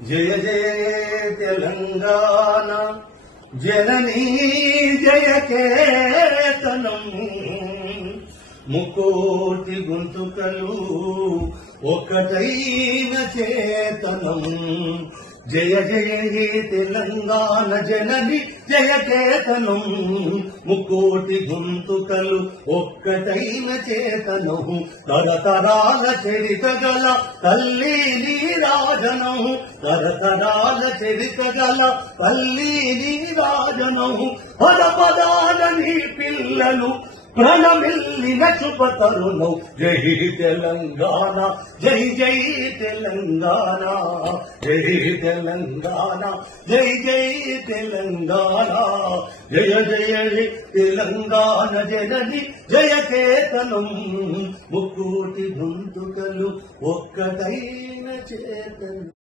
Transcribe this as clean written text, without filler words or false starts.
జయ జయ తెలంగాణ జననీ జయ కేతనం ముకోటి గొంతుకలు ఒకటైన చేతనం జయ జయ హే తెలంగాణ జనని జయ కేతనం ముకోటి గొంతుకలు ఒక్కటైన చేతనం తరతరాల చరిత గల తల్లి నీరాజనం తరతరాల చరిత గల తల్లి నీరాజనం పదపదాల నీ పిల్లలు ప్రణమిల్లిన శుభతరుణం జై తెలంగాణ జై జై తెలంగాణ జై తెలంగాణ జై జై తెలంగాణ జయ జయ తెలంగాణ జనని జయ కేతనం ముక్కోటి గొంతుకలు ఒక్కటైన చేతనం.